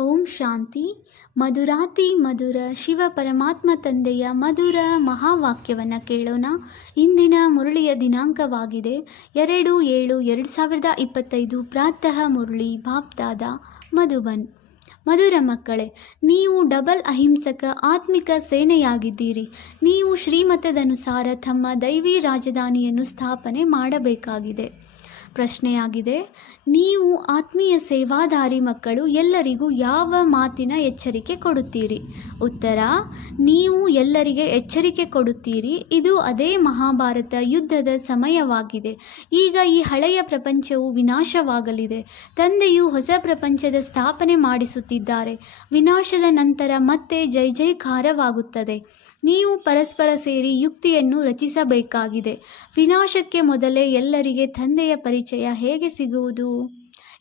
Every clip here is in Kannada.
ಓಂ ಶಾಂತಿ. ಮಧುರಾತಿ ಮಧುರ ಶಿವ ಪರಮಾತ್ಮ ತಂದೆಯ ಮಧುರ ಮಹಾವಾಕ್ಯವನ್ನು ಕೇಳೋಣ. ಇಂದಿನ ಮುರಳಿಯ ದಿನಾಂಕವಾಗಿದೆ. ಎರಡು ಏಳು ಎರಡು ಸಾವಿರದ ಇಪ್ಪತ್ತೈದು ಪ್ರಾತಃ ಮುರಳಿ ಬಾಪ್ದಾದ ಮಧುಬನ್. ಮಧುರ ಮಕ್ಕಳೇ, ನೀವು ಡಬಲ್ ಅಹಿಂಸಕ ಆತ್ಮಿಕ ಸೇನೆಯಾಗಿದ್ದೀರಿ. ನೀವು ಶ್ರೀಮತದನುಸಾರ ತಮ್ಮ ದೈವಿ ರಾಜಧಾನಿಯನ್ನು ಸ್ಥಾಪನೆ ಮಾಡಬೇಕಾಗಿದೆ. ಪ್ರಶ್ನೆಯಾಗಿದೆ. ನೀವು ಆತ್ಮೀಯ ಸೇವಾದಾರಿ ಮಕ್ಕಳು ಎಲ್ಲರಿಗೂ ಯಾವ ಮಾತಿನ ಎಚ್ಚರಿಕೆ ಕೊಡುತ್ತೀರಿ? ಉತ್ತರ, ನೀವು ಎಲ್ಲರಿಗೆ ಎಚ್ಚರಿಕೆ ಕೊಡುತ್ತೀರಿ. ಇದು ಅದೇ ಮಹಾಭಾರತ ಯುದ್ಧದ ಸಮಯವಾಗಿದೆ. ಈಗ ಈ ಹಳೆಯ ಪ್ರಪಂಚವು ವಿನಾಶವಾಗಲಿದೆ. ತಂದೆಯು ಹೊಸ ಪ್ರಪಂಚದ ಸ್ಥಾಪನೆ ಮಾಡಿಸುತ್ತಿದ್ದಾರೆ. ವಿನಾಶದ ನಂತರ ಮತ್ತೆ ಜೈ ಜೈಕಾರವಾಗುತ್ತದೆ. ನೀವು ಪರಸ್ಪರ ಸೇರಿ ಯುಕ್ತಿಯನ್ನು ರಚಿಸಬೇಕಾಗಿದೆ. ವಿನಾಶಕ್ಕೆ ಮೊದಲೇ ಎಲ್ಲರಿಗೆ ತಂದೆಯ ಪರಿಚಯ ಹೇಗೆ ಸಿಗುವುದು?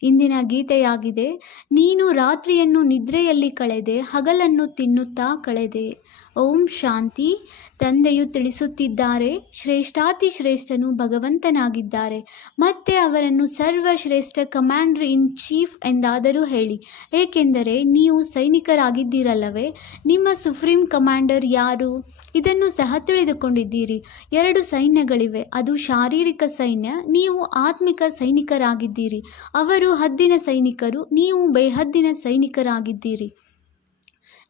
ಇಂದಿನ ಗೀತೆಯಾಗಿದೆ, ನೀನು ರಾತ್ರಿಯನ್ನು ನಿದ್ರೆಯಲ್ಲಿ ಕಳೆದೆ, ಹಗಲನ್ನು ತಿನ್ನುತ್ತಾ ಕಳೆದೆ. ಓಂ ಶಾಂತಿ. ತಂದೆಯು ತಿಳಿಸುತ್ತಿದ್ದಾರೆ, ಶ್ರೇಷ್ಠಾತಿ ಶ್ರೇಷ್ಠನು ಭಗವಂತನಾಗಿದ್ದಾರೆ. ಮತ್ತೆ ಅವರನ್ನು ಸರ್ವಶ್ರೇಷ್ಠ ಕಮಾಂಡರ್ ಇನ್ ಚೀಫ್ ಎಂದಾದರೂ ಹೇಳಿ. ಏಕೆಂದರೆ ನೀವು ಸೈನಿಕರಾಗಿದ್ದೀರಲ್ಲವೇ? ನಿಮ್ಮ ಸುಪ್ರೀಂ ಕಮಾಂಡರ್ ಯಾರು? ಇದನ್ನು ಸಹ ತಿಳಿದುಕೊಂಡಿದ್ದೀರಿ. ಎರಡು ಸೈನ್ಯಗಳಿವೆ. ಅದು ಶಾರೀರಿಕ ಸೈನ್ಯ, ನೀವು ಆತ್ಮಿಕ ಸೈನಿಕರಾಗಿದ್ದೀರಿ. ಅವರು ಹದ್ದಿನ ಸೈನಿಕರು, ನೀವು ಬೇಹದ್ದಿನ ಸೈನಿಕರಾಗಿದ್ದೀರಿ.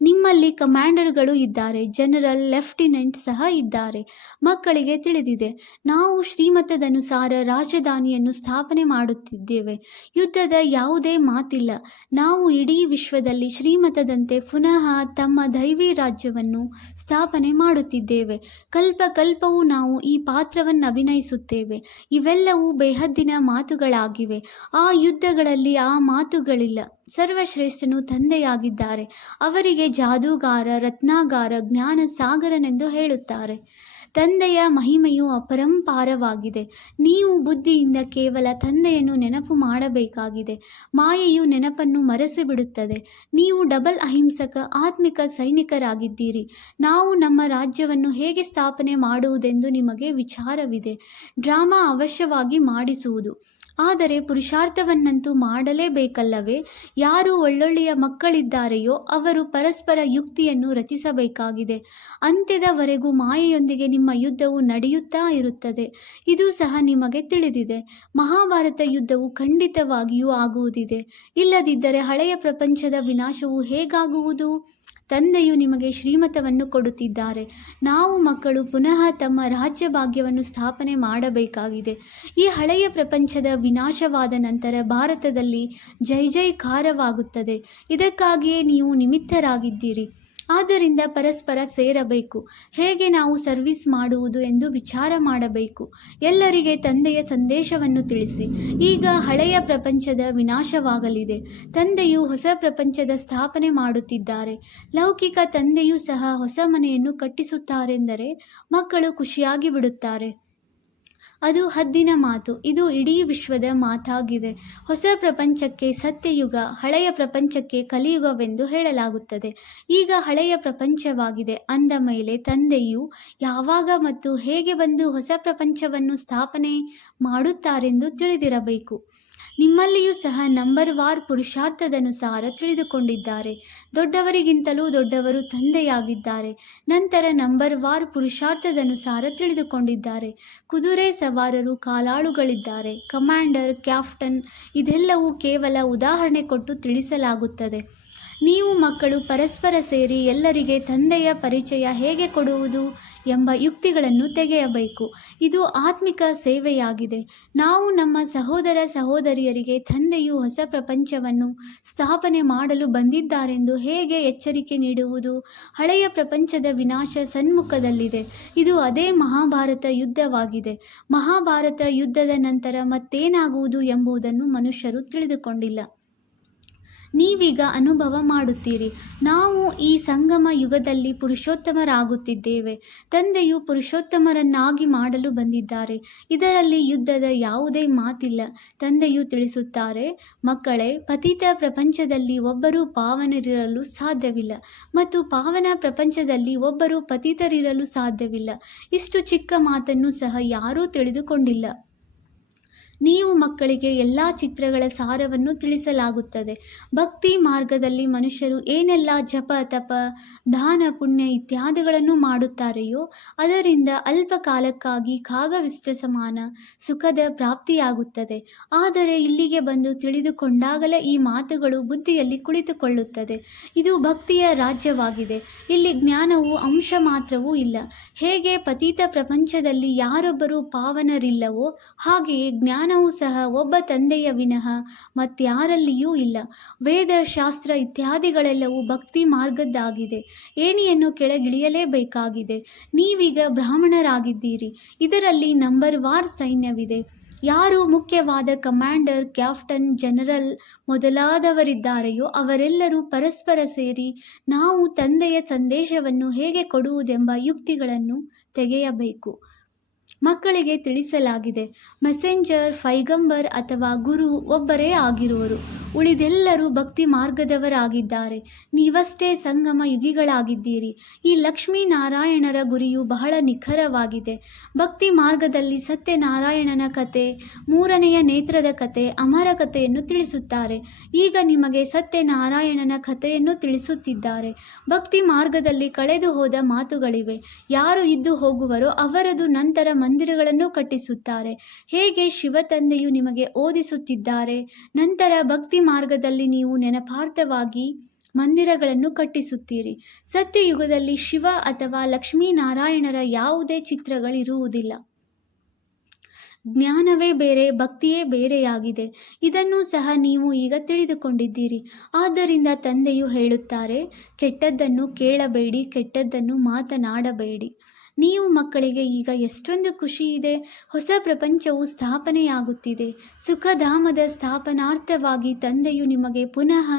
ನಿಮ್ಮಲ್ಲಿ ಕಮಾಂಡರ್ಗಳು ಇದ್ದಾರೆ ಜನರಲ್ ಲೆಫ್ಟಿನೆಂಟ್ ಸಹ ಇದ್ದಾರೆ. ಮಕ್ಕಳಿಗೆ ತಿಳಿದಿದೆ, ನಾವು ಶ್ರೀಮತದನುಸಾರ ರಾಜಧಾನಿಯನ್ನು ಸ್ಥಾಪನೆ ಮಾಡುತ್ತಿದ್ದೇವೆ. ಯುದ್ಧದ ಯಾವುದೇ ಮಾತಿಲ್ಲ. ನಾವು ಇಡೀ ವಿಶ್ವದಲ್ಲಿ ಶ್ರೀಮತದಂತೆ ಪುನಃ ತಮ್ಮ ದೈವಿ ರಾಜ್ಯವನ್ನು ಸ್ಥಾಪನೆ ಮಾಡುತ್ತಿದ್ದೇವೆ. ಕಲ್ಪ ಕಲ್ಪವೂ ನಾವು ಈ ಪಾತ್ರವನ್ನು ಅಭಿನಯಿಸುತ್ತೇವೆ. ಇವೆಲ್ಲವೂ ಬೇಹದ್ದಿನ ಮಾತುಗಳಾಗಿವೆ. ಆ ಯುದ್ಧಗಳಲ್ಲಿ ಆ ಮಾತುಗಳಿಲ್ಲ. ಸರ್ವಶ್ರೇಷ್ಠನು ತಂದೆಯಾಗಿದ್ದಾರೆ. ಅವರಿಗೆ ಜಾದೂಗಾರ, ರತ್ನಾಗಾರ ಜ್ಞಾನ ಸಾಗರನೆಂದು ಹೇಳುತ್ತಾರೆ. ತಂದೆಯ ಮಹಿಮೆಯು ಅಪರಂಪಾರವಾಗಿದೆ. ನೀವು ಬುದ್ಧಿಯಿಂದ ಕೇವಲ ತಂದೆಯನ್ನು ನೆನಪು ಮಾಡಬೇಕಾಗಿದೆ. ಮಾಯೆಯು ನೆನಪನ್ನು ಮರೆಸಿಬಿಡುತ್ತದೆ. ನೀವು ಡಬಲ್ ಅಹಿಂಸಕ, ಆತ್ಮಿಕ ಸೈನಿಕರಾಗಿದ್ದೀರಿ. ನಾವು ನಮ್ಮ ರಾಜ್ಯವನ್ನು ಹೇಗೆ ಸ್ಥಾಪನೆ ಮಾಡುವುದೆಂದು ನಿಮಗೆ ವಿಚಾರವಿದೆ. ಡ್ರಾಮಾ ಅವಶ್ಯವಾಗಿ ಮಾಡಿಸುವುದು. ಆದರೆ ಪುರುಷಾರ್ಥವನ್ನಂತೂ ಮಾಡಲೇಬೇಕಲ್ಲವೇ? ಯಾರು ಒಳ್ಳೊಳ್ಳೆಯ ಮಕ್ಕಳಿದ್ದಾರೆಯೋ ಅವರು ಪರಸ್ಪರ ಯುಕ್ತಿಯನ್ನು ರಚಿಸಬೇಕಾಗಿದೆ. ಅಂತ್ಯದವರೆಗೂ ಮಾಯೆಯೊಂದಿಗೆ ನಿಮ್ಮ ಯುದ್ಧವು ನಡೆಯುತ್ತಾ ಇರುತ್ತದೆ. ಇದು ಸಹ ನಿಮಗೆ ತಿಳಿದಿದೆ. ಮಹಾಭಾರತ ಯುದ್ಧವು ಖಂಡಿತವಾಗಿಯೂ ಆಗುವುದಿದೆ. ಇಲ್ಲದಿದ್ದರೆ ಹಳೆಯ ಪ್ರಪಂಚದ ವಿನಾಶವು ಹೇಗಾಗುವುದು? ತಂದೆಯು ನಿಮಗೆ ಶ್ರೀಮತವನ್ನು ಕೊಡುತ್ತಿದ್ದಾರೆ. ನಾವು ಮಕ್ಕಳು ಪುನಃ ತಮ್ಮ ರಾಜ್ಯ ಭಾಗ್ಯವನ್ನು ಸ್ಥಾಪನೆ ಮಾಡಬೇಕಾಗಿದೆ. ಈ ಹಳೆಯ ಪ್ರಪಂಚದ ವಿನಾಶವಾದ ನಂತರ ಭಾರತದಲ್ಲಿ ಜೈ ಜೈಕಾರವಾಗುತ್ತದೆ. ಇದಕ್ಕಾಗಿಯೇ ನೀವು ನಿಮಿತ್ತರಾಗಿದ್ದೀರಿ. ಆದ್ದರಿಂದ ಪರಸ್ಪರ ಸೇರಬೇಕು. ಹೇಗೆ ನಾವು ಸರ್ವಿಸ್ ಮಾಡುವುದು ಎಂದು ವಿಚಾರ ಮಾಡಬೇಕು. ಎಲ್ಲರಿಗೆ ತಂದೆಯ ಸಂದೇಶವನ್ನು ತಿಳಿಸಿ. ಈಗ ಹಳೆಯ ಪ್ರಪಂಚದ ವಿನಾಶವಾಗಲಿದೆ. ತಂದೆಯು ಹೊಸ ಪ್ರಪಂಚದ ಸ್ಥಾಪನೆ ಮಾಡುತ್ತಿದ್ದಾರೆ. ಲೌಕಿಕ ತಂದೆಯೂ ಸಹ ಹೊಸ ಮನೆಯನ್ನು ಕಟ್ಟಿಸುತ್ತಾರೆಂದರೆ ಮಕ್ಕಳು ಖುಷಿಯಾಗಿ ಬಿಡುತ್ತಾರೆ. ಅದು ಹದ್ದಿನ ಮಾತು. ಇದು ಇಡೀ ವಿಶ್ವದ ಮಾತಾಗಿದೆ. ಹೊಸ ಪ್ರಪಂಚಕ್ಕೆ ಸತ್ಯಯುಗ, ಹಳೆಯ ಪ್ರಪಂಚಕ್ಕೆ ಕಲಿಯುಗವೆಂದು ಹೇಳಲಾಗುತ್ತದೆ. ಈಗ ಹಳೆಯ ಪ್ರಪಂಚವಾಗಿದೆ. ಅಂದ ಮೇಲೆ ತಂದೆಯು ಯಾವಾಗ ಮತ್ತು ಹೇಗೆ ಬಂದು ಹೊಸ ಪ್ರಪಂಚವನ್ನು ಸ್ಥಾಪನೆ ಮಾಡುತ್ತಾರೆಂದು ತಿಳಿದಿರಬೇಕು. ನಿಮ್ಮಲ್ಲಿಯೂ ಸಹ ನಂಬರ್ ವಾರ್ ಪುರುಷಾರ್ಥದನುಸಾರ ತಿಳಿದುಕೊಂಡಿದ್ದಾರೆ. ದೊಡ್ಡವರಿಗಿಂತಲೂ ದೊಡ್ಡವರು ತಂದೆಯಾಗಿದ್ದಾರೆ. ನಂತರ ನಂಬರ್ ವಾರ್ ಪುರುಷಾರ್ಥದನುಸಾರ ತಿಳಿದುಕೊಂಡಿದ್ದಾರೆ. ಕುದುರೆ ಸವಾರರು ಕಾಲಾಳುಗಳಿದ್ದಾರೆ. ಕಮಾಂಡರ್, ಕ್ಯಾಪ್ಟನ್ ಇದೆಲ್ಲವೂ ಕೇವಲ ಉದಾಹರಣೆ ಕೊಟ್ಟು ತಿಳಿಸಲಾಗುತ್ತದೆ. ನೀವು ಮಕ್ಕಳು ಪರಸ್ಪರ ಸೇರಿ ಎಲ್ಲರಿಗೆ ತಂದೆಯ ಪರಿಚಯ ಹೇಗೆ ಕೊಡುವುದು ಎಂಬ ಯುಕ್ತಿಗಳನ್ನು ತೆಗೆಯಬೇಕು. ಇದು ಆತ್ಮಿಕ ಸೇವೆಯಾಗಿದೆ. ನಾವು ನಮ್ಮ ಸಹೋದರ ಸಹೋದರಿಯರಿಗೆ ತಂದೆಯು ಹೊಸ ಪ್ರಪಂಚವನ್ನು ಸ್ಥಾಪನೆ ಮಾಡಲು ಬಂದಿದ್ದಾರೆಂದು ಹೇಗೆ ಎಚ್ಚರಿಕೆ ನೀಡುವುದು? ಹಳೆಯ ಪ್ರಪಂಚದ ವಿನಾಶ ಸನ್ಮುಖದಲ್ಲಿದೆ. ಇದು ಅದೇ ಮಹಾಭಾರತ ಯುದ್ಧವಾಗಿದೆ. ಮಹಾಭಾರತ ಯುದ್ಧದ ನಂತರ ಮತ್ತೇನಾಗುವುದು ಎಂಬುದನ್ನು ಮನುಷ್ಯರು ತಿಳಿದುಕೊಂಡಿಲ್ಲ. ನೀವೀಗ ಅನುಭವ ಮಾಡುತ್ತೀರಿ. ನಾವು ಈ ಸಂಗಮ ಯುಗದಲ್ಲಿ ಪುರುಷೋತ್ತಮರಾಗುತ್ತಿದ್ದೇವೆ. ತಂದೆಯು ಪುರುಷೋತ್ತಮರನ್ನಾಗಿ ಮಾಡಲು ಬಂದಿದ್ದಾರೆ. ಇದರಲ್ಲಿ ಯುದ್ಧದ ಯಾವುದೇ ಮಾತಿಲ್ಲ. ತಂದೆಯು ತಿಳಿಸುತ್ತಾರೆ, ಮಕ್ಕಳೇ, ಪತಿತ ಪ್ರಪಂಚದಲ್ಲಿ ಒಬ್ಬರು ಪಾವನರಿರಲು ಸಾಧ್ಯವಿಲ್ಲ ಮತ್ತು ಪಾವನ ಪ್ರಪಂಚದಲ್ಲಿ ಒಬ್ಬರು ಪತಿತರಿರಲು ಸಾಧ್ಯವಿಲ್ಲ. ಇಷ್ಟು ಚಿಕ್ಕ ಮಾತನ್ನು ಸಹ ಯಾರೂ ತಿಳಿದುಕೊಂಡಿಲ್ಲ. ನೀವು ಮಕ್ಕಳಿಗೆ ಎಲ್ಲ ಚಿತ್ರಗಳ ಸಾರವನ್ನು ತಿಳಿಸಲಾಗುತ್ತದೆ. ಭಕ್ತಿ ಮಾರ್ಗದಲ್ಲಿ ಮನುಷ್ಯರು ಏನೆಲ್ಲ ಜಪ, ತಪ, ದಾನ, ಪುಣ್ಯ ಇತ್ಯಾದಿಗಳನ್ನು ಮಾಡುತ್ತಾರೆಯೋ, ಅದರಿಂದ ಅಲ್ಪ ಕಾಲಕ್ಕಾಗಿ ಕಾಗವಿಷ್ಟ ಸಮಾನ ಸುಖದ ಪ್ರಾಪ್ತಿಯಾಗುತ್ತದೆ. ಆದರೆ ಇಲ್ಲಿಗೆ ಬಂದು ತಿಳಿದುಕೊಂಡಾಗಲೇ ಈ ಮಾತುಗಳು ಬುದ್ಧಿಯಲ್ಲಿ ಕುಳಿತುಕೊಳ್ಳುತ್ತದೆ. ಇದು ಭಕ್ತಿಯ ರಾಜ್ಯವಾಗಿದೆ. ಇಲ್ಲಿ ಜ್ಞಾನವು ಅಂಶ ಮಾತ್ರವೂ ಇಲ್ಲ. ಹೇಗೆ ಪತೀತ ಪ್ರಪಂಚದಲ್ಲಿ ಯಾರೊಬ್ಬರು ಪಾವನರಿಲ್ಲವೋ ಹಾಗೆಯೇ ಜ್ಞಾನವೂ ಸಹ ಒಬ್ಬ ತಂದೆಯ ವಿನಃ ಮತ್ತಾರಲ್ಲಿಯೂ ಇಲ್ಲ. ವೇದ ಶಾಸ್ತ್ರ ಇತ್ಯಾದಿಗಳೆಲ್ಲವೂ ಭಕ್ತಿ ಮಾರ್ಗದ್ದಾಗಿದೆ. ಏಣಿಯನ್ನು ಕೆಳಗಿಳಿಯಲೇಬೇಕಾಗಿದೆ. ನೀವೀಗ ಬ್ರಾಹ್ಮಣರಾಗಿದ್ದೀರಿ. ಇದರಲ್ಲಿ ನಂಬರ್ ವಾರ್ ಸೈನ್ಯವಿದೆ. ಯಾರು ಮುಖ್ಯವಾದ ಕಮಾಂಡರ್, ಕ್ಯಾಪ್ಟನ್, ಜನರಲ್ ಮೊದಲಾದವರಿದ್ದಾರೆಯೋ ಅವರೆಲ್ಲರೂ ಪರಸ್ಪರ ಸೇರಿ ನಾವು ತಂದೆಯ ಸಂದೇಶವನ್ನು ಹೇಗೆ ಕೊಡುವುದೆಂಬ ಯುಕ್ತಿಗಳನ್ನು ತೆಗೆಯಬೇಕು. ಮಕ್ಕಳಿಗೆ ತಿಳಿಸಲಾಗಿದೆ. ಮೆಸೆಂಜರ್ ಫೈಗಂಬರ್ ಅಥವಾ ಗುರು ಒಬ್ಬರೇ ಆಗಿರುವರು. ಉಳಿದೆಲ್ಲರೂ ಭಕ್ತಿ ಮಾರ್ಗದವರಾಗಿದ್ದಾರೆ. ನೀವಷ್ಟೇ ಸಂಗಮ ಯುಗಿಗಳಾಗಿದ್ದೀರಿ. ಈ ಲಕ್ಷ್ಮೀನಾರಾಯಣರ ಗುರಿಯು ಬಹಳ ನಿಖರವಾಗಿದೆ. ಭಕ್ತಿ ಮಾರ್ಗದಲ್ಲಿ ಸತ್ಯನಾರಾಯಣನ ಕತೆ, ಮೂರನೆಯ ನೇತ್ರದ ಕತೆ, ಅಮರ ಕಥೆಯನ್ನು ತಿಳಿಸುತ್ತಾರೆ. ಈಗ ನಿಮಗೆ ಸತ್ಯನಾರಾಯಣನ ಕಥೆಯನ್ನು ತಿಳಿಸುತ್ತಿದ್ದಾರೆ. ಭಕ್ತಿ ಮಾರ್ಗದಲ್ಲಿ ಕಳೆದು ಹೋದ ಮಾತುಗಳಿವೆ. ಯಾರು ಇದ್ದು ಹೋಗುವರೋ ಅವರದು ನಂತರ ಮಂದಿರಗಳನ್ನು ಕಟ್ಟಿಸುತ್ತಾರೆ. ಹೇಗೆ ಶಿವತಂದೆಯು ನಿಮಗೆ ಓದಿಸುತ್ತಿದ್ದಾರೆ? ನಂತರ ಭಕ್ತಿ ಮಾರ್ಗದಲ್ಲಿ ನೀವು ನೆನಪಾರ್ಥವಾಗಿ ಮಂದಿರಗಳನ್ನು ಕಟ್ಟಿಸುತ್ತೀರಿ. ಸತ್ಯಯುಗದಲ್ಲಿ ಶಿವ ಅಥವಾ ಲಕ್ಷ್ಮೀನಾರಾಯಣರ ಯಾವುದೇ ಚಿತ್ರಗಳಿರುವುದಿಲ್ಲ. ಜ್ಞಾನವೇ ಬೇರೆ, ಭಕ್ತಿಯೇ ಬೇರೆಯಾಗಿದೆ. ಇದನ್ನು ಸಹ ನೀವು ಈಗ ತಿಳಿದುಕೊಂಡಿದ್ದೀರಿ. ಆದ್ದರಿಂದ ತಂದೆಯು ಹೇಳುತ್ತಾರೆ, ಕೆಟ್ಟದ್ದನ್ನು ಕೇಳಬೇಡಿ, ಕೆಟ್ಟದ್ದನ್ನು ಮಾತನಾಡಬೇಡಿ. ನೀವು ಮಕ್ಕಳಿಗೆ ಈಗ ಎಷ್ಟೊಂದು ಖುಷಿ ಇದೆ. ಹೊಸ ಪ್ರಪಂಚವು ಸ್ಥಾಪನೆಯಾಗುತ್ತಿದೆ. ಸುಖಧಾಮದ ಸ್ಥಾಪನಾರ್ಥವಾಗಿ ತಂದೆಯು ನಿಮಗೆ ಪುನಃ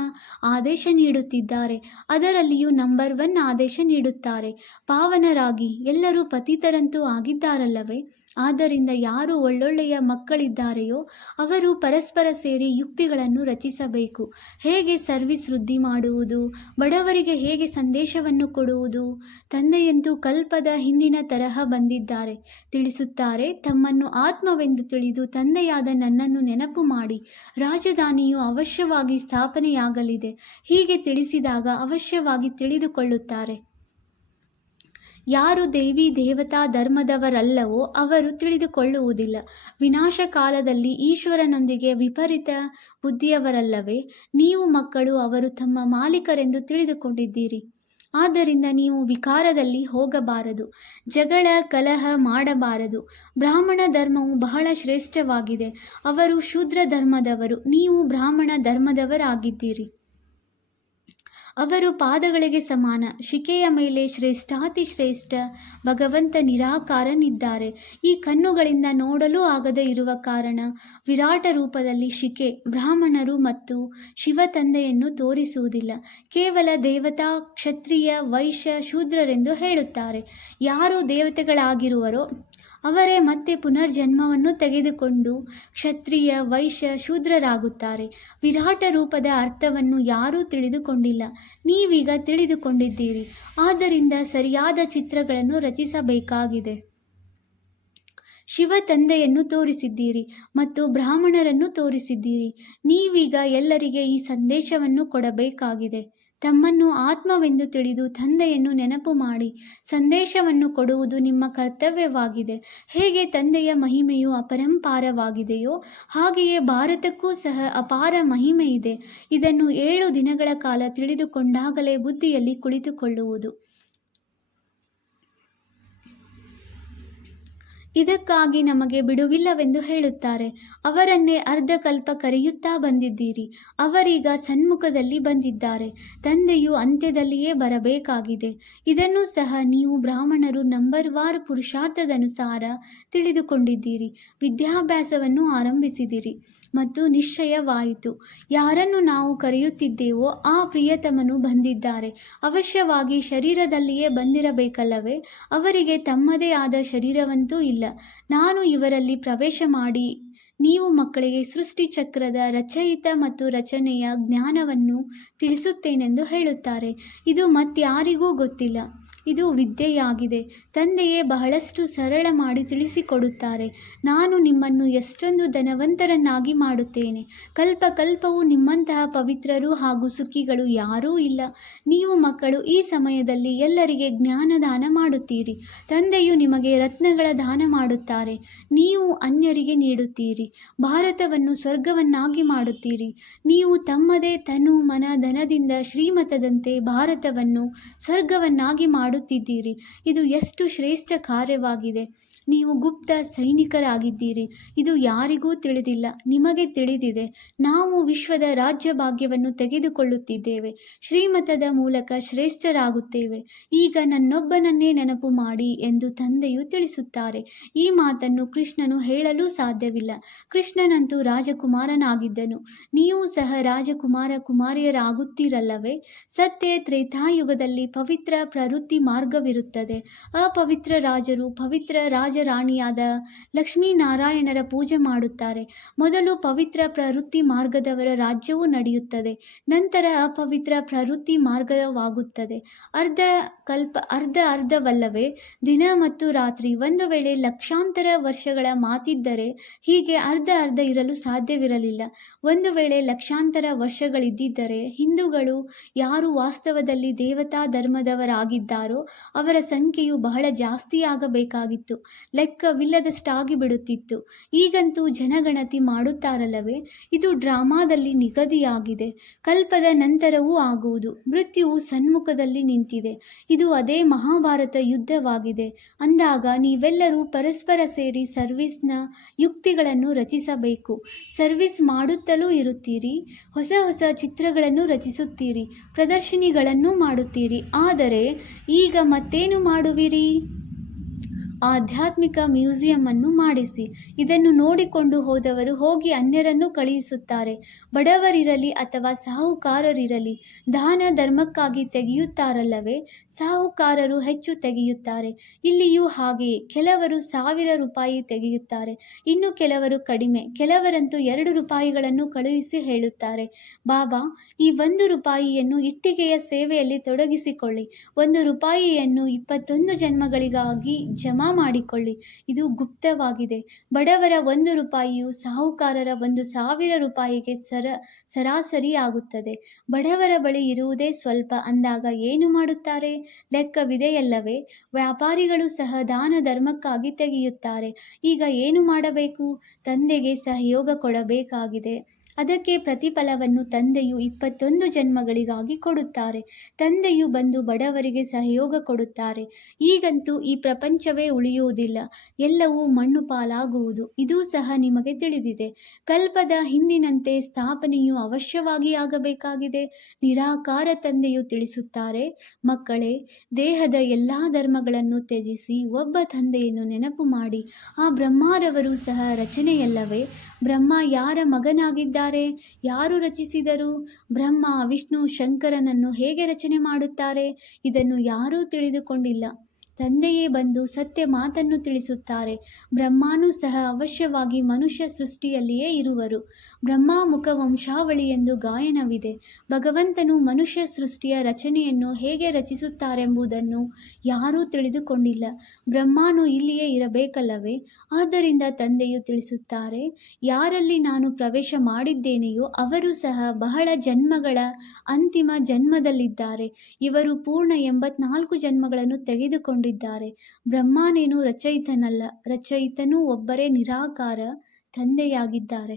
ಆದೇಶ ನೀಡುತ್ತಿದ್ದಾರೆ. ಅದರಲ್ಲಿಯೂ ನಂಬರ್ ಒನ್ ಆದೇಶ ನೀಡುತ್ತಾರೆ. ಪಾವನರಾಗಿ ಎಲ್ಲರೂ ಪತಿತರಂತೂ ಆಗಿದ್ದಾರಲ್ಲವೇ? ಆದ್ದರಿಂದ ಯಾರು ಒಳ್ಳೊಳ್ಳೆಯ ಮಕ್ಕಳಿದ್ದಾರೆಯೋ ಅವರು ಪರಸ್ಪರ ಸೇರಿ ಯುಕ್ತಿಗಳನ್ನು ರಚಿಸಬೇಕು. ಹೇಗೆ ಸರ್ವಿಸ್ ವೃದ್ಧಿ ಮಾಡುವುದು? ಬಡವರಿಗೆ ಹೇಗೆ ಸಂದೇಶವನ್ನು ಕೊಡುವುದು? ತಂದೆಯಂತೂ ಕಲ್ಪದ ಹಿಂದಿನ ತರಹ ಬಂದಿದ್ದಾರೆ. ತಿಳಿಸುತ್ತಾರೆ, ತಮ್ಮನ್ನು ಆತ್ಮವೆಂದು ತಿಳಿದು ತಂದೆಯಾದ ನನ್ನನ್ನು ನೆನಪು ಮಾಡಿ. ರಾಜಧಾನಿಯು ಅವಶ್ಯವಾಗಿ ಸ್ಥಾಪನೆಯಾಗಲಿದೆ. ಹೀಗೆ ತಿಳಿಸಿದಾಗ ಅವಶ್ಯವಾಗಿ ತಿಳಿದುಕೊಳ್ಳುತ್ತಾರೆ. ಯಾರು ದೇವಿ ದೇವತಾ ಧರ್ಮದವರಲ್ಲವೋ ಅವರು ತಿಳಿದುಕೊಳ್ಳುವುದಿಲ್ಲ. ವಿನಾಶ ಕಾಲದಲ್ಲಿ ಈಶ್ವರನೊಂದಿಗೆ ವಿಪರೀತ ಬುದ್ಧಿಯವರಲ್ಲವೇ? ನೀವು ಮಕ್ಕಳು, ಅವರು ತಮ್ಮ ಮಾಲೀಕರೆಂದು ತಿಳಿದುಕೊಂಡಿದ್ದೀರಿ. ಆದ್ದರಿಂದ ನೀವು ವಿಕಾರದಲ್ಲಿ ಹೋಗಬಾರದು. ಜಗಳ, ಕಲಹ ಮಾಡಬಾರದು. ಬ್ರಾಹ್ಮಣ ಧರ್ಮವು ಬಹಳ ಶ್ರೇಷ್ಠವಾಗಿದೆ. ಅವರು ಶೂದ್ರ ಧರ್ಮದವರು. ನೀವು ಬ್ರಾಹ್ಮಣ ಧರ್ಮದವರಾಗಿದ್ದೀರಿ. ಅವರು ಪಾದಗಳಿಗೆ ಸಮಾನ ಶಿಕೆಯ ಮೇಲೆ ಶ್ರೇಷ್ಠಾತಿ ಶ್ರೇಷ್ಠ, ಭಗವಂತ ನಿರಾಕಾರನಿದ್ದಾರೆ. ಈ ಕಣ್ಣುಗಳಿಂದ ನೋಡಲು ಆಗದೆ ಇರುವ ಕಾರಣ ವಿರಾಟ ರೂಪದಲ್ಲಿ ಶಿಕೆ ಬ್ರಾಹ್ಮಣರು ಮತ್ತು ಶಿವ ತಂದೆಯನ್ನು ತೋರಿಸುವುದಿಲ್ಲ. ಕೇವಲ ದೇವತಾ ಕ್ಷತ್ರಿಯ ವೈಶ್ಯ ಶೂದ್ರರೆಂದು ಹೇಳುತ್ತಾರೆ. ಯಾರು ದೇವತೆಗಳಾಗಿರುವರೋ ಅವರೇ ಮತ್ತೆ ಪುನರ್ಜನ್ಮವನ್ನು ತೆಗೆದುಕೊಂಡು ಕ್ಷತ್ರಿಯ, ವೈಶ್ಯ, ಶೂದ್ರರಾಗುತ್ತಾರೆ. ವಿರಾಟ ರೂಪದ ಅರ್ಥವನ್ನು ಯಾರೂ ತಿಳಿದುಕೊಂಡಿಲ್ಲ. ನೀವೀಗ ತಿಳಿದುಕೊಂಡಿದ್ದೀರಿ. ಆದ್ದರಿಂದ ಸರಿಯಾದ ಚಿತ್ರಗಳನ್ನು ರಚಿಸಬೇಕಾಗಿದೆ. ಶಿವ ತಂದೆಯನ್ನು ತೋರಿಸಿದ್ದೀರಿ ಮತ್ತು ಬ್ರಾಹ್ಮಣರನ್ನು ತೋರಿಸಿದ್ದೀರಿ. ನೀವೀಗ ಎಲ್ಲರಿಗೆ ಈ ಸಂದೇಶವನ್ನು ಕೊಡಬೇಕಾಗಿದೆ. ತಮ್ಮನ್ನು ಆತ್ಮವೆಂದು ತಿಳಿದು ತಂದೆಯನ್ನು ನೆನಪು ಮಾಡಿ ಸಂದೇಶವನ್ನು ಕೊಡುವುದು ನಿಮ್ಮ ಕರ್ತವ್ಯವಾಗಿದೆ. ಹೇಗೆ ತಂದೆಯ ಮಹಿಮೆಯು ಅಪರಂಪಾರವಾಗಿದೆಯೋ ಹಾಗೆಯೇ ಭಾರತಕ್ಕೂ ಸಹ ಅಪಾರ ಮಹಿಮೆ ಇದೆ ಇದನ್ನು ಏಳು ದಿನಗಳ ಕಾಲ ತಿಳಿದುಕೊಂಡಾಗಲೇ ಬುದ್ಧಿಯಲ್ಲಿ ಕುಳಿತುಕೊಳ್ಳುವುದು. ಇದಕ್ಕಾಗಿ ನಮಗೆ ಬಿಡುವಿಲ್ಲವೆಂದು ಹೇಳುತ್ತಾರೆ. ಅವರನ್ನೇ ಅರ್ಧಕಲ್ಪ ಕರೆಯುತ್ತಾ ಬಂದಿದ್ದೀರಿ. ಅವರೀಗ ಸನ್ಮುಖದಲ್ಲಿ ಬಂದಿದ್ದಾರೆ. ತಂದೆಯು ಅಂತ್ಯದಲ್ಲಿಯೇ ಬರಬೇಕಾಗಿದೆ. ಇದನ್ನು ಸಹ ನೀವು ಬ್ರಾಹ್ಮಣರು ನಂಬರ್ ವಾರ್ ಪುರುಷಾರ್ಥದನುಸಾರ ತಿಳಿದುಕೊಂಡಿದ್ದೀರಿ. ವಿದ್ಯಾಭ್ಯಾಸವನ್ನು ಆರಂಭಿಸಿದಿರಿ. ಮತ್ತು ನಿಶ್ಚಯವಾಯಿತು. ಯಾರನ್ನು ನಾವು ಕರೆಯುತ್ತಿದ್ದೇವೋ ಆ ಪ್ರಿಯತಮನು ಬಂದಿದ್ದಾರೆ. ಅವಶ್ಯವಾಗಿ ಶರೀರದಲ್ಲಿಯೇ ಬಂದಿರಬೇಕಲ್ಲವೇ? ಅವರಿಗೆ ತಮ್ಮದೇ ಆದ ಶರೀರವಂತೂ ಇಲ್ಲ. ನಾನು ಇವರಲ್ಲಿ ಪ್ರವೇಶ ಮಾಡಿ, ನೀವು ಮಕ್ಕಳಿಗೆ ಸೃಷ್ಟಿ ಚಕ್ರದ ರಚಯಿತ ಮತ್ತು ರಚನೆಯ ಜ್ಞಾನವನ್ನು ತಿಳಿಸುತ್ತೇನೆಂದು ಹೇಳುತ್ತಾರೆ. ಇದು ಮತ್ತಾರಿಗೂ ಗೊತ್ತಿಲ್ಲ. ಇದು ವಿದ್ಯೆಯಾಗಿದೆ. ತಂದೆಯೇ ಬಹಳಷ್ಟು ಸರಳ ಮಾಡಿ ತಿಳಿಸಿಕೊಡುತ್ತಾರೆ. ನಾನು ನಿಮ್ಮನ್ನು ಎಷ್ಟೊಂದು ಧನವಂತರನ್ನಾಗಿ ಮಾಡುತ್ತೇನೆ. ಕಲ್ಪ ಕಲ್ಪವು ನಿಮ್ಮಂತಹ ಪವಿತ್ರರು ಹಾಗೂ ಸುಖಿಗಳು ಯಾರೂ ಇಲ್ಲ. ನೀವು ಮಕ್ಕಳು, ಈ ಸಮಯದಲ್ಲಿ ಎಲ್ಲರಿಗೆ ಜ್ಞಾನದಾನ ಮಾಡುತ್ತೀರಿ. ತಂದೆಯು ನಿಮಗೆ ರತ್ನಗಳ ದಾನ ಮಾಡುತ್ತಾರೆ. ನೀವು ಅನ್ಯರಿಗೆ ನೀಡುತ್ತೀರಿ. ಭಾರತವನ್ನು ಸ್ವರ್ಗವನ್ನಾಗಿ ಮಾಡುತ್ತೀರಿ. ನೀವು ತಮ್ಮದೇ ತನು ಮನ ಧನದಿಂದ ಶ್ರೀಮತದಂತೆ ಭಾರತವನ್ನು ಸ್ವರ್ಗವನ್ನಾಗಿ ಮಾಡುತ್ತಿದ್ದೀರಿ. ಇದು ಎಷ್ಟು ಶ್ರೇಷ್ಠ ಕಾರ್ಯವಾಗಿದೆ. ನೀವು ಗುಪ್ತ ಸೈನಿಕರಾಗಿದ್ದೀರಿ. ಇದು ಯಾರಿಗೂ ತಿಳಿದಿಲ್ಲ. ನಿಮಗೆ ತಿಳಿದಿದೆ, ನಾವು ವಿಶ್ವದ ರಾಜ್ಯ ಭಾಗ್ಯವನ್ನು ತೆಗೆದುಕೊಳ್ಳುತ್ತಿದ್ದೇವೆ. ಶ್ರೀಮತದ ಮೂಲಕ ಶ್ರೇಷ್ಠರಾಗುತ್ತೇವೆ. ಈಗ ನನ್ನೊಬ್ಬನನ್ನೇ ನೆನಪು ಮಾಡಿ ಎಂದು ತಂದೆಯು ತಿಳಿಸುತ್ತಾರೆ. ಈ ಮಾತನ್ನು ಕೃಷ್ಣನು ಹೇಳಲು ಸಾಧ್ಯವಿಲ್ಲ. ಕೃಷ್ಣನಂತೂ ರಾಜಕುಮಾರನಾಗಿದ್ದನು. ನೀವು ಸಹ ರಾಜಕುಮಾರ ಕುಮಾರಿಯರಾಗುತ್ತೀರಲ್ಲವೇ? ಸತ್ಯ ತ್ರೇತಾಯುಗದಲ್ಲಿ ಪವಿತ್ರ ಪ್ರವೃತ್ತಿ ಮಾರ್ಗವಿರುತ್ತದೆ. ಅಪವಿತ್ರ ರಾಜರು ಪವಿತ್ರ ರಾಜರಾಣಿಯಾದ ಲಕ್ಷ್ಮೀನಾರಾಯಣರ ಪೂಜೆ ಮಾಡುತ್ತಾರೆ. ಮೊದಲು ಪವಿತ್ರ ಪ್ರವೃತ್ತಿ ಮಾರ್ಗದವರ ರಾಜ್ಯವು ನಡೆಯುತ್ತದೆ. ನಂತರ ಅಪವಿತ್ರ ಪ್ರವೃತ್ತಿ ಮಾರ್ಗವಾಗುತ್ತದೆ. ಅರ್ಧ ಕಲ್ಪ, ಅರ್ಧ ಅರ್ಧವಲ್ಲವೇ? ದಿನ ಮತ್ತು ರಾತ್ರಿ ಒಂದು ವೇಳೆ ಲಕ್ಷಾಂತರ ವರ್ಷಗಳ ಮಾತಿದ್ದರೆ ಹೀಗೆ ಅರ್ಧ ಅರ್ಧ ಇರಲು ಸಾಧ್ಯವಿರಲಿಲ್ಲ. ಒಂದು ವೇಳೆ ಲಕ್ಷಾಂತರ ವರ್ಷಗಳಿದ್ದಿದ್ದರೆ ಹಿಂದೂಗಳು ಯಾರು ವಾಸ್ತವದಲ್ಲಿ ದೇವತಾ ಧರ್ಮದವರಾಗಿದ್ದಾರೋ ಅವರ ಸಂಖ್ಯೆಯು ಬಹಳ ಜಾಸ್ತಿಯಾಗಬೇಕಾಗಿತ್ತು. ಲೆಕ್ಕವಿಲ್ಲದಷ್ಟಾಗಿ ಬಿಡುತ್ತಿತ್ತು. ಈಗಂತೂ ಜನಗಣತಿ ಮಾಡುತ್ತಾರಲ್ಲವೇ? ಇದು ಡ್ರಾಮಾದಲ್ಲಿ ನಿಗದಿಯಾಗಿದೆ. ಕಲ್ಪದ ನಂತರವೂ ಆಗುವುದು. ಮೃತ್ಯುವು ಸನ್ಮುಖದಲ್ಲಿ ನಿಂತಿದೆ. ಇದು ಅದೇ ಮಹಾಭಾರತ ಯುದ್ಧವಾಗಿದೆ. ಅಂದಾಗ ನೀವೆಲ್ಲರೂ ಪರಸ್ಪರ ಸೇರಿ ಸರ್ವಿಸ್ನ ಯುಕ್ತಿಗಳನ್ನು ರಚಿಸಬೇಕು. ಸರ್ವಿಸ್ ಮಾಡುತ್ತಲೂ ಇರುತ್ತೀರಿ. ಹೊಸ ಹೊಸ ಚಿತ್ರಗಳನ್ನು ರಚಿಸುತ್ತೀರಿ. ಪ್ರದರ್ಶಿನಿಗಳನ್ನು ಮಾಡುತ್ತೀರಿ. ಆದರೆ ಈಗ ಮತ್ತೇನು ಮಾಡುವಿರಿ? ಆಧ್ಯಾತ್ಮಿಕ ಮ್ಯೂಸಿಯಂ ಮಾಡಿಸಿ. ಇದನ್ನು ನೋಡಿಕೊಂಡು ಹೋದವರು ಹೋಗಿ ಅನ್ಯರನ್ನು ಕಳುಹಿಸುತ್ತಾರೆ. ಬಡವರಿರಲಿ ಅಥವಾ ಸಾಹುಕಾರರಿರಲಿ, ದಾನ ಧರ್ಮಕ್ಕಾಗಿ ತೆಗೆಯುತ್ತಾರಲ್ಲವೇ? ಸಾಹುಕಾರರು ಹೆಚ್ಚು ತೆಗೆಯುತ್ತಾರೆ. ಇಲ್ಲಿಯೂ ಹಾಗೆಯೇ, ಕೆಲವರು ಸಾವಿರ ರೂಪಾಯಿ ತೆಗೆಯುತ್ತಾರೆ. ಇನ್ನು ಕೆಲವರು ಕಡಿಮೆ, ಕೆಲವರಂತೂ ಎರಡು ರೂಪಾಯಿಗಳನ್ನು ಕಳುಹಿಸಿ ಹೇಳುತ್ತಾರೆ. ಬಾಬಾ, ಈ ಒಂದು ರೂಪಾಯಿಯನ್ನು ಇಟ್ಟಿಗೆಯ ಸೇವೆಯಲ್ಲಿ ತೊಡಗಿಸಿಕೊಳ್ಳಿ. ಒಂದು ರೂಪಾಯಿಯನ್ನು ಇಪ್ಪತ್ತೊಂದು ಜನ್ಮಗಳಿಗಾಗಿ ಜಮಾ ಮಾಡಿಕೊಳ್ಳಿ. ಇದು ಗುಪ್ತವಾಗಿದೆ. ಬಡವರ ಒಂದು ರೂಪಾಯಿಯು ಸಾಹುಕಾರರ ಒಂದು ಸಾವಿರ ರೂಪಾಯಿಗೆ ಸರ ಸರಾಸರಿ ಆಗುತ್ತದೆ ಬಡವರ ಬಳಿ ಇರುವುದೇ ಸ್ವಲ್ಪ ಅಂದಾಗ ಏನು ಮಾಡುತ್ತಾರೆ? ಲೆಕ್ಕವಿದೆಯಲ್ಲವೇ? ವ್ಯಾಪಾರಿಗಳು ಸಹ ದಾನ ಧರ್ಮಕ್ಕಾಗಿ ತೆಗೆಯುತ್ತಾರೆ. ಈಗ ಏನು ಮಾಡಬೇಕು? ತಂದೆಗೆ ಸಹಯೋಗ ಕೊಡಬೇಕಾಗಿದೆ. ಅದಕ್ಕೆ ಪ್ರತಿಫಲವನ್ನು ತಂದೆಯು ಇಪ್ಪತ್ತೊಂದು ಜನ್ಮಗಳಿಗಾಗಿ ಕೊಡುತ್ತಾರೆ. ತಂದೆಯು ಬಂದು ಬಡವರಿಗೆ ಸಹಯೋಗ ಕೊಡುತ್ತಾರೆ. ಈಗಂತೂ ಈ ಪ್ರಪಂಚವೇ ಉಳಿಯುವುದಿಲ್ಲ. ಎಲ್ಲವೂ ಮಣ್ಣು ಪಾಲಾಗುವುದು. ಇದೂ ಸಹ ನಿಮಗೆ ತಿಳಿದಿದೆ. ಕಲ್ಪದ ಹಿಂದಿನಂತೆ ಸ್ಥಾಪನೆಯು ಅವಶ್ಯವಾಗಿ ಆಗಬೇಕಾಗಿದೆ. ನಿರಾಕಾರ ತಂದೆಯು ತಿಳಿಸುತ್ತಾರೆ, ಮಕ್ಕಳೇ, ದೇಹದ ಎಲ್ಲ ಧರ್ಮಗಳನ್ನು ತ್ಯಜಿಸಿ ಒಬ್ಬ ತಂದೆಯನ್ನು ನೆನಪು ಮಾಡಿ. ಆ ಬ್ರಹ್ಮಾರವರು ಸಹ ರಚನೆಯಲ್ಲವೇ? ಬ್ರಹ್ಮ ಯಾರ ಮಗನಾಗಿದ್ದಾರೆ? ಯಾರು ರಚಿಸಿದರು? ಬ್ರಹ್ಮ ವಿಷ್ಣು ಶಂಕರನನ್ನು ಹೇಗೆ ರಚನೆ ಮಾಡುತ್ತಾರೆ? ಇದನ್ನು ಯಾರೂ ತಿಳಿದುಕೊಂಡಿಲ್ಲ. ತಂದೆಯೇ ಬಂದು ಸತ್ಯ ಮಾತನ್ನು ತಿಳಿಸುತ್ತಾರೆ. ಬ್ರಹ್ಮನೂ ಸಹ ಅವಶ್ಯವಾಗಿ ಮನುಷ್ಯ ಸೃಷ್ಟಿಯಲ್ಲಿಯೇ ಇರುವರು. ಬ್ರಹ್ಮ ಮುಖ ವಂಶಾವಳಿ ಎಂದು ಗಾಯನವಿದೆ. ಭಗವಂತನು ಮನುಷ್ಯ ಸೃಷ್ಟಿಯ ರಚನೆಯನ್ನು ಹೇಗೆ ರಚಿಸುತ್ತಾರೆಂಬುದನ್ನು ಯಾರೂ ತಿಳಿದುಕೊಂಡಿಲ್ಲ. ಬ್ರಹ್ಮನು ಇಲ್ಲಿಯೇ ಇರಬೇಕಲ್ಲವೇ? ಆದ್ದರಿಂದ ತಂದೆಯು ತಿಳಿಸುತ್ತಾರೆ, ಯಾರಲ್ಲಿ ನಾನು ಪ್ರವೇಶ ಮಾಡಿದ್ದೇನೆಯೋ ಅವರು ಸಹ ಬಹಳ ಜನ್ಮಗಳ ಅಂತಿಮ ಜನ್ಮದಲ್ಲಿದ್ದಾರೆ. ಇವರು ಪೂರ್ಣ ಎಂಬತ್ನಾಲ್ಕು ಜನ್ಮಗಳನ್ನು ತೆಗೆದುಕೊಂಡಿದ್ದಾರೆ. ಬ್ರಹ್ಮನೇನು ರಚಯಿತನಲ್ಲ ರಚಯಿತನೂ ಒಬ್ಬರೇ ನಿರಾಕಾರ ತಂದೆಯಾಗಿದ್ದಾರೆ.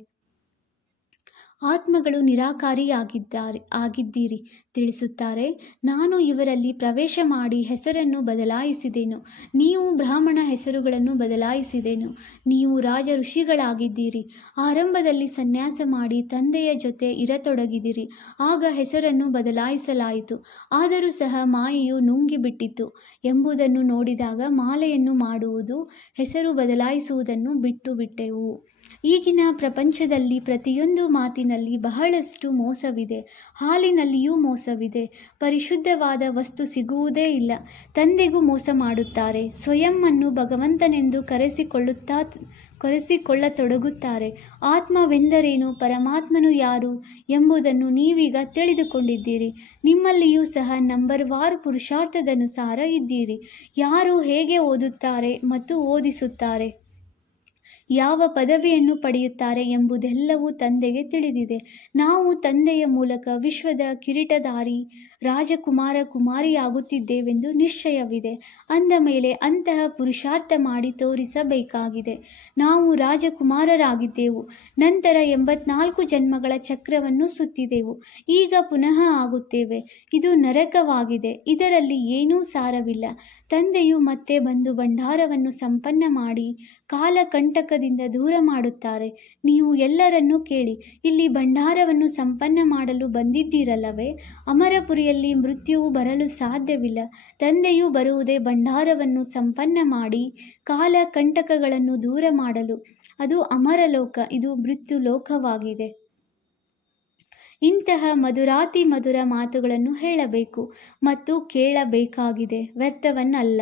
ಆತ್ಮಗಳು ನಿರಾಕಾರಿಯಾಗಿದ್ದಾರೆ ಆಗಿದ್ದೀರಿ. ತಿಳಿಸುತ್ತಾರೆ, ನಾನು ಇವರಲ್ಲಿ ಪ್ರವೇಶ ಮಾಡಿ ಹೆಸರನ್ನು ಬದಲಾಯಿಸಿದೆನು. ನೀವು ಬ್ರಾಹ್ಮಣ ಹೆಸರುಗಳನ್ನು ಬದಲಾಯಿಸಿದೆನು. ನೀವು ರಾಜ ಋಷಿಗಳಾಗಿದ್ದೀರಿ. ಆರಂಭದಲ್ಲಿ ಸನ್ಯಾಸ ಮಾಡಿ ತಂದೆಯ ಜೊತೆ ಇರತೊಡಗಿದಿರಿ. ಆಗ ಹೆಸರನ್ನು ಬದಲಾಯಿಸಲಾಯಿತು. ಆದರೂ ಸಹ ಮಾಯೆಯು ನುಂಗಿಬಿಟ್ಟಿತು. ಎಂಬುದನ್ನು ನೋಡಿದಾಗ ಮಾಲೆಯನ್ನು ಮಾಡುವುದು, ಹೆಸರು ಬದಲಾಯಿಸುವುದನ್ನು ಬಿಟ್ಟು ಬಿಟ್ಟೆವು ಈಗಿನ ಪ್ರಪಂಚದಲ್ಲಿ ಪ್ರತಿಯೊಂದು ಮಾತಿನಲ್ಲಿ ಬಹಳಷ್ಟು ಮೋಸವಿದೆ. ಹಾಲಿನಲ್ಲಿಯೂ ಮೋಸವಿದೆ. ಪರಿಶುದ್ಧವಾದ ವಸ್ತು ಸಿಗುವುದೇ ಇಲ್ಲ. ತಂದೆಗೂ ಮೋಸ ಮಾಡುತ್ತಾರೆ. ಸ್ವಯಂವನ್ನು ಭಗವಂತನೆಂದು ಕರೆಸಿಕೊಳ್ಳುತ್ತಾ, ಕರೆಸಿಕೊಳ್ಳತೊಡಗುತ್ತಾರೆ. ಆತ್ಮವೆಂದರೇನು? ಪರಮಾತ್ಮನು ಯಾರು ಎಂಬುದನ್ನು ನೀವೀಗ ತಿಳಿದುಕೊಂಡಿದ್ದೀರಿ. ನಿಮ್ಮಲ್ಲಿಯೂ ಸಹ ನಂಬರ್ ವಾರು ಪುರುಷಾರ್ಥದನುಸಾರ ಇದ್ದೀರಿ. ಯಾರು ಹೇಗೆ ಓದುತ್ತಾರೆ ಮತ್ತು ಓದಿಸುತ್ತಾರೆ? ಯಾವ ಪದವಿಯನ್ನು ಪಡೆಯುತ್ತಾರೆ ಎಂಬುದೆಲ್ಲವೂ ತಂದೆಗೆ ತಿಳಿದಿದೆ. ನಾವು ತಂದೆಯ ಮೂಲಕ ವಿಶ್ವದ ಕಿರೀಟಧಾರಿ, ರಾಜಕುಮಾರ ಕುಮಾರಿಯಾಗುತ್ತಿದ್ದೇವೆಂದು ನಿಶ್ಚಯವಿದೆ. ಅಂದ ಮೇಲೆ ಅಂತಹ ಪುರುಷಾರ್ಥ ಮಾಡಿ ತೋರಿಸಬೇಕಾಗಿದೆ. ನಾವು ರಾಜಕುಮಾರರಾಗಿದ್ದೆವು. ನಂತರ ಎಂಬತ್ನಾಲ್ಕು ಜನ್ಮಗಳ ಚಕ್ರವನ್ನು ಸುತ್ತಿದೆವು. ಈಗ ಪುನಃ ಆಗುತ್ತೇವೆ. ಇದು ನರಕವಾಗಿದೆ. ಇದರಲ್ಲಿ ಏನೂ ಸಾರವಿಲ್ಲ. ತಂದೆಯು ಮತ್ತೆ ಬಂದು ಭಂಡಾರವನ್ನು ಸಂಪನ್ನ ಮಾಡಿ ಕಾಲಕಂಟಕದಿಂದ ದೂರ ಮಾಡುತ್ತಾರೆ. ನೀವು ಎಲ್ಲರನ್ನೂ ಕೇಳಿ, ಇಲ್ಲಿ ಭಂಡಾರವನ್ನು ಸಂಪನ್ನ ಮಾಡಲು ಬಂದಿದ್ದೀರಲ್ಲವೇ? ಅಮರಪುರಿಯಲ್ಲಿ ಮೃತ್ಯುವು ಬರಲು ಸಾಧ್ಯವಿಲ್ಲ. ತಂದೆಯು ಬರುವುದೇ ಭಂಡಾರವನ್ನು ಸಂಪನ್ನ ಮಾಡಿ ಕಾಲಕಂಟಕಗಳನ್ನು ದೂರ ಮಾಡಲು. ಅದು ಅಮರಲೋಕ, ಇದು ಮೃತ್ಯು ಲೋಕವಾಗಿದೆ ಇಂತಹ ಮಧುರಾತಿ ಮಧುರ ಮಾತುಗಳನ್ನು ಹೇಳಬೇಕು ಮತ್ತು ಕೇಳಬೇಕಾಗಿದೆ ವ್ಯರ್ಥವನ್ನಲ್ಲ.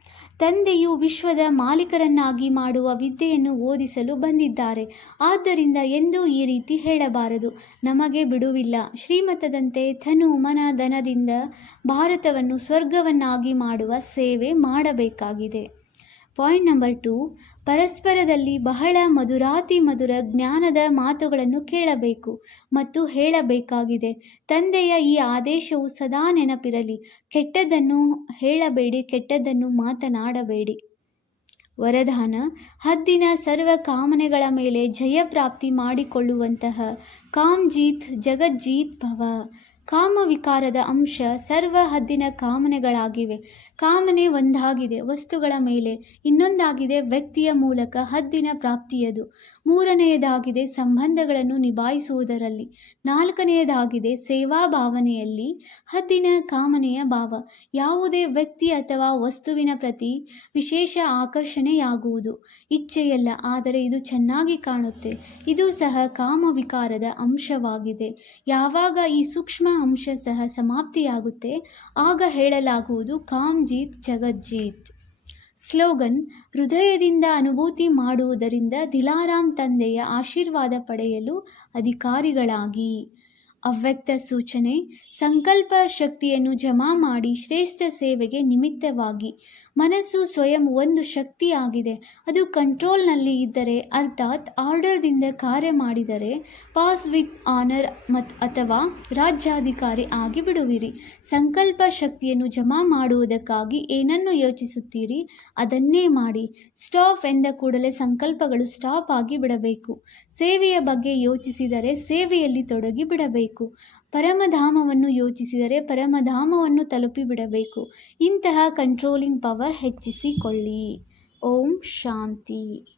ತಂದೆಯು ವಿಶ್ವದ ಮಾಲೀಕರನ್ನಾಗಿ ಮಾಡುವ ವಿದ್ಯೆಯನ್ನು ಓದಿಸಲು ಬಂದಿದ್ದಾರೆ. ಆದ್ದರಿಂದ ಎಂದೂ ಈ ರೀತಿ ಹೇಳಬಾರದು. ನಮಗೆ ಬಿಡುವಿಲ್ಲ. ಶ್ರೀಮತದಂತೆ ಧನು ಮನ ಧನದಿಂದ ಭಾರತವನ್ನು ಸ್ವರ್ಗವನ್ನಾಗಿ ಮಾಡುವ ಸೇವೆ ಮಾಡಬೇಕಾಗಿದೆ. Point number two. ಪರಸ್ಪರದಲ್ಲಿ ಬಹಳ ಮಧುರಾತಿ ಮಧುರ ಜ್ಞಾನದ ಮಾತುಗಳನ್ನು ಕೇಳಬೇಕು ಮತ್ತು ಹೇಳಬೇಕಾಗಿದೆ. ತಂದೆಯ ಈ ಆದೇಶವು ಸದಾ ನೆನಪಿರಲಿ. ಕೆಟ್ಟದ್ದನ್ನು ಹೇಳಬೇಡಿ, ಕೆಟ್ಟದ್ದನ್ನು ಮಾತನಾಡಬೇಡಿ. ವರದಾನ, ಹದ್ದಿನ ಸರ್ವ ಕಾಮನೆಗಳ ಮೇಲೆ ಜಯಪ್ರಾಪ್ತಿ ಮಾಡಿಕೊಳ್ಳುವಂತಹ ಕಾಮ್ಜೀತ್ ಜಗಜ್ಜೀತ್ ಭವ. ಕಾಮವಿಕಾರದ ಅಂಶ ಸರ್ವ ಹದ್ದಿನ ಕಾಮನೆಗಳಾಗಿವೆ. ಕಾಮನೆ ಒಂದಾಗಿದೆ ವಸ್ತುಗಳ ಮೇಲೆ ಇನ್ನೊಂದಾಗಿದೆ ವ್ಯಕ್ತಿಯ ಮೂಲಕ ಹದ್ದಿನ ಪ್ರಾಪ್ತಿಯದು. ಮೂರನೆಯದಾಗಿದೆ ಸಂಬಂಧಗಳನ್ನು ನಿಭಾಯಿಸುವುದರಲ್ಲಿ. ನಾಲ್ಕನೆಯದಾಗಿದೆ ಸೇವಾ ಭಾವನೆಯಲ್ಲಿ ಹದ್ದಿನ ಕಾಮನೆಯ ಭಾವ. ಯಾವುದೇ ವ್ಯಕ್ತಿ ಅಥವಾ ವಸ್ತುವಿನ ಪ್ರತಿ ವಿಶೇಷ ಆಕರ್ಷಣೆಯಾಗುವುದು. ಇಚ್ಛೆಯಲ್ಲ, ಆದರೆ ಇದು ಚೆನ್ನಾಗಿ ಕಾಣುತ್ತೆ. ಇದು ಸಹ ಕಾಮವಿಕಾರದ ಅಂಶವಾಗಿದೆ. ಯಾವಾಗ ಈ ಸೂಕ್ಷ್ಮ ಅಂಶ ಸಹ ಸಮಾಪ್ತಿಯಾಗುತ್ತೆ, ಆಗ ಹೇಳಲಾಗುವುದು ಕಾಮ್ಜೀತ್ ಜಗಜ್ಜೀತ್. ಸ್ಲೋಗನ್, ಹೃದಯದಿಂದ ಅನುಭೂತಿ ಮಾಡುವುದರಿಂದ ದಿಲಾರಾಮ್ ತಂದೆಯ ಆಶೀರ್ವಾದ ಪಡೆಯಲು ಅಧಿಕಾರಿಗಳಾಗಿ. ಅವ್ಯಕ್ತ ಸೂಚನೆ, ಸಂಕಲ್ಪ ಶಕ್ತಿಯನ್ನು ಜಮಾ ಮಾಡಿ ಶ್ರೇಷ್ಠ ಸೇವೆಗೆ ನಿಮಿತ್ತವಾಗಿ ಮನಸ್ಸು ಸ್ವಯಂ ಒಂದು ಶಕ್ತಿಯಾಗಿದೆ ಅದು ಕಂಟ್ರೋಲ್ನಲ್ಲಿ ಇದ್ದರೆ, ಅರ್ಥಾತ್ ಆರ್ಡರ್ದಿಂದ ಕಾರ್ಯ ಮಾಡಿದರೆ, ಪಾಸ್ ವಿತ್ ಆನರ್ ಮತ್ ಅಥವಾ ರಾಜ್ಯಾಧಿಕಾರಿ ಆಗಿ ಬಿಡುವಿರಿ. ಸಂಕಲ್ಪ ಶಕ್ತಿಯನ್ನು ಜಮಾ ಮಾಡುವುದಕ್ಕಾಗಿ ಏನನ್ನು ಯೋಚಿಸುತ್ತೀರಿ? ಅದನ್ನೇ ಮಾಡಿ. ಸ್ಟಾಪ್ ಎಂದ ಕೂಡಲೇ ಸಂಕಲ್ಪಗಳು ಸ್ಟಾಪ್ ಆಗಿ ಬಿಡಬೇಕು. ಸೇವೆಯ ಬಗ್ಗೆ ಯೋಚಿಸಿದರೆ ಸೇವೆಯಲ್ಲಿ ತೊಡಗಿ ಬಿಡಬೇಕು. ಪರಮಧಾಮವನ್ನು ಯೋಚಿಸಿದರೆ ಪರಮಧಾಮವನ್ನು ತಲುಪಿಬಿಡಬೇಕು. ಇಂತಹ ಕಂಟ್ರೋಲಿಂಗ್ ಪವರ್ ಹೆಚ್ಚಿಸಿಕೊಳ್ಳಿ. ಓಂ ಶಾಂತಿ.